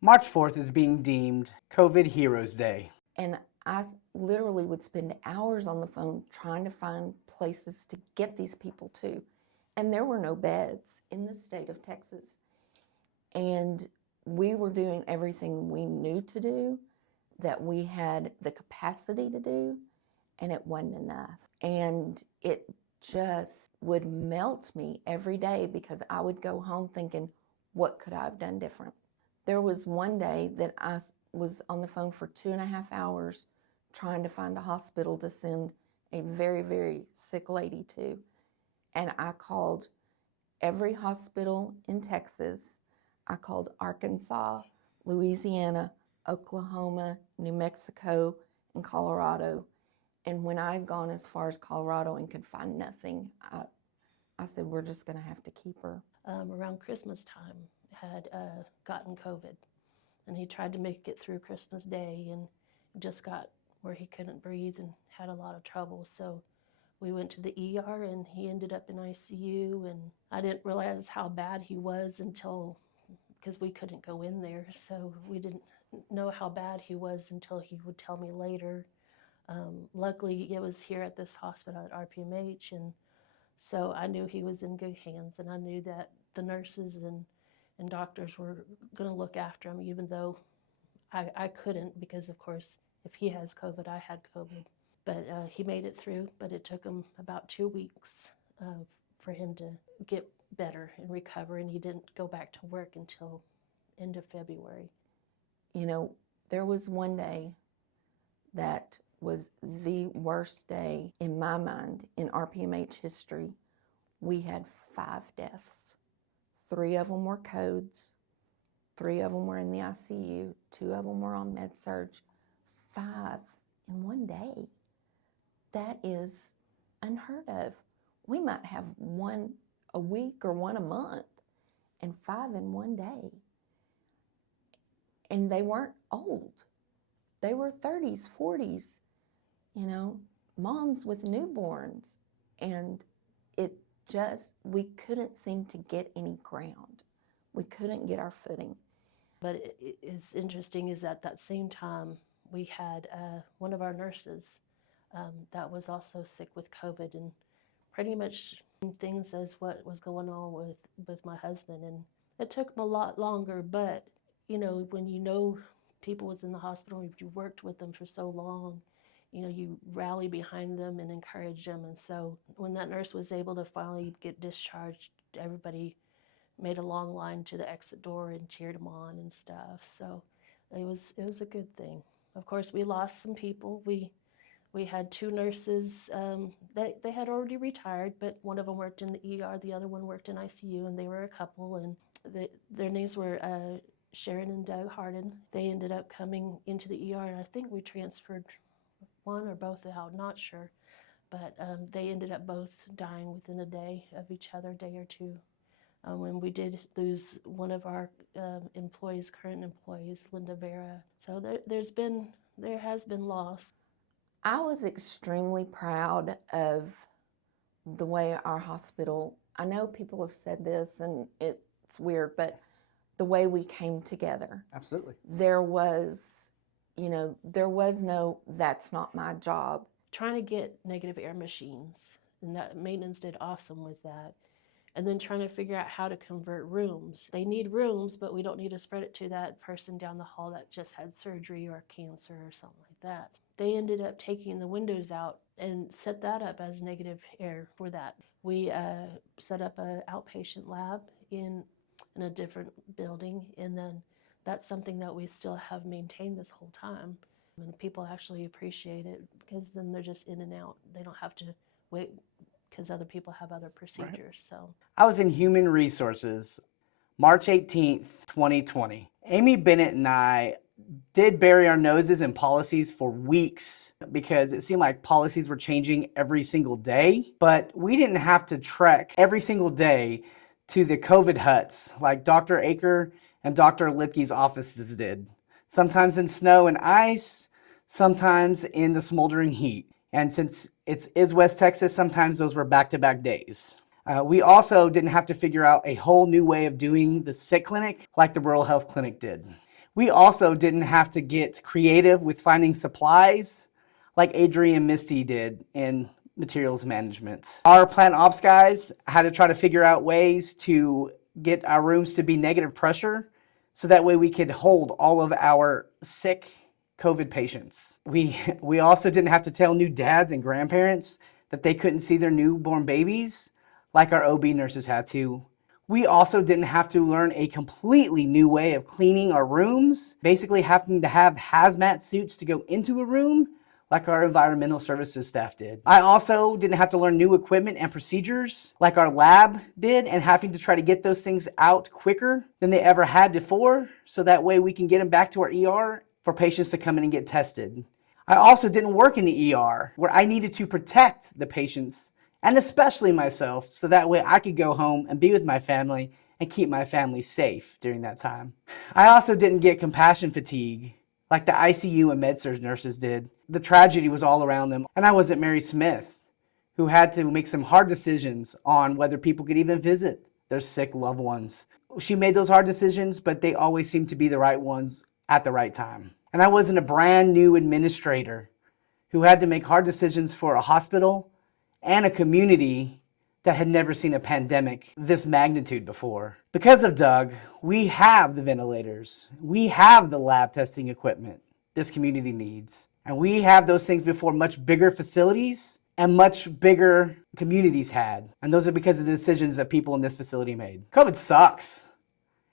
March 4th is being deemed COVID Heroes Day. And I literally would spend hours on the phone trying to find places to get these people to. And there were no beds in the state of Texas. And we were doing everything we knew to do, that we had the capacity to do, and it wasn't enough. And it just would melt me every day because I would go home thinking, what could I have done different? There was one day that I was on the phone for 2.5 hours trying to find a hospital to send a very, very sick lady to. And I called every hospital in Texas. I called Arkansas, Louisiana, Oklahoma, New Mexico, and Colorado. And when I had gone as far as Colorado and could find nothing, I said, we're just going to have to keep her. Around Christmas time, had gotten COVID. And he tried to make it through Christmas Day and just got where he couldn't breathe and had a lot of trouble. So we went to the ER and he ended up in ICU. And I didn't realize how bad he was because we couldn't go in there. So we didn't know how bad he was until he would tell me later. Luckily, it was here at this hospital at RPMH. And so I knew he was in good hands. And I knew that the nurses and doctors were going to look after him, even though I couldn't, because of course, if he has COVID, I had COVID. But he made it through, but it took him about 2 weeks for him to get better and recover, and he didn't go back to work until end of February. You know, there was one day that was the worst day in my mind in RPMH history. We had 5 deaths. 3 of them were codes, 3 of them were in the ICU, 2 of them were on med-surg. 5 in one day. That is unheard of. We might have 1 a week or 1 a month, and 5 in one day. And they weren't old. They were 30s, 40s, moms with newborns. And we couldn't seem to get any ground. We couldn't get our footing. But it's interesting is at that same time, we had one of our nurses that was also sick with COVID and pretty much things as what was going on with my husband. And it took him a lot longer, but when you know people within the hospital, if you worked with them for so long, you rally behind them and encourage them. And so when that nurse was able to finally get discharged, everybody made a long line to the exit door and cheered him on and stuff. So it was a good thing. Of course, we lost some people. We had 2 nurses. They had already retired, but one of them worked in the ER, the other one worked in ICU, and they were a couple. And their names were Sharon and Doug Harden. They ended up coming into the ER, and I think we transferred one or both out, not sure. But they ended up both dying within a day of each other, day or two. When we did lose one of our current employees, Linda Vera. So there has been loss. I was extremely proud of the way our hospital, I know people have said this and it's weird, but the way we came together. Absolutely. There was no, that's not my job. Trying to get negative air machines, and that maintenance did awesome with that. And then trying to figure out how to convert rooms. They need rooms, but we don't need to spread it to that person down the hall that just had surgery or cancer or something like that. They ended up taking the windows out and set that up as negative air for that. We set up an outpatient lab in a different building, and then that's something that we still have maintained this whole time. And people actually appreciate it because then they're just in and out. They don't have to wait because other people have other procedures. Right. So I was in Human Resources March 18th, 2020. Amy Bennett and I did bury our noses in policies for weeks because it seemed like policies were changing every single day, but we didn't have to trek every single day to the COVID huts like Dr. Aker and Dr. Lipke's offices did. Sometimes in snow and ice, sometimes in the smoldering heat. And since it is West Texas, sometimes those were back-to-back days. We also didn't have to figure out a whole new way of doing the sick clinic like the rural health clinic did. We also didn't have to get creative with finding supplies like Adrian and Misty did in materials management. Our plant ops guys had to try to figure out ways to get our rooms to be negative pressure so that way we could hold all of our sick COVID patients. We also didn't have to tell new dads and grandparents that they couldn't see their newborn babies like our OB nurses had to. We also didn't have to learn a completely new way of cleaning our rooms, basically having to have hazmat suits to go into a room like our environmental services staff did. I also didn't have to learn new equipment and procedures like our lab did, and having to try to get those things out quicker than they ever had before, so that way we can get them back to our ER for patients to come in and get tested. I also didn't work in the ER where I needed to protect the patients, and especially myself, so that way I could go home and be with my family and keep my family safe during that time. I also didn't get compassion fatigue like the ICU and med-surg nurses did. The tragedy was all around them. And I wasn't Mary Smith, who had to make some hard decisions on whether people could even visit their sick loved ones. She made those hard decisions, but they always seemed to be the right ones at the right time. And I wasn't a brand new administrator who had to make hard decisions for a hospital and a community that had never seen a pandemic this magnitude before. Because of Doug, we have the ventilators, we have the lab testing equipment this community needs, and we have those things before much bigger facilities and much bigger communities had. And those are because of the decisions that people in this facility made. COVID sucks.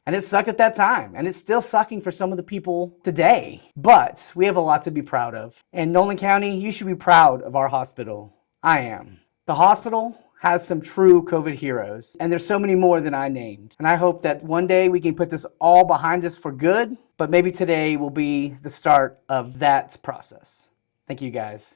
And it sucked at that time, and it's still sucking for some of the people today. But we have a lot to be proud of. In Nolan County, you should be proud of our hospital. I am. The hospital has some true COVID heroes, and there's so many more than I named. And I hope that one day we can put this all behind us for good, but maybe today will be the start of that process. Thank you guys.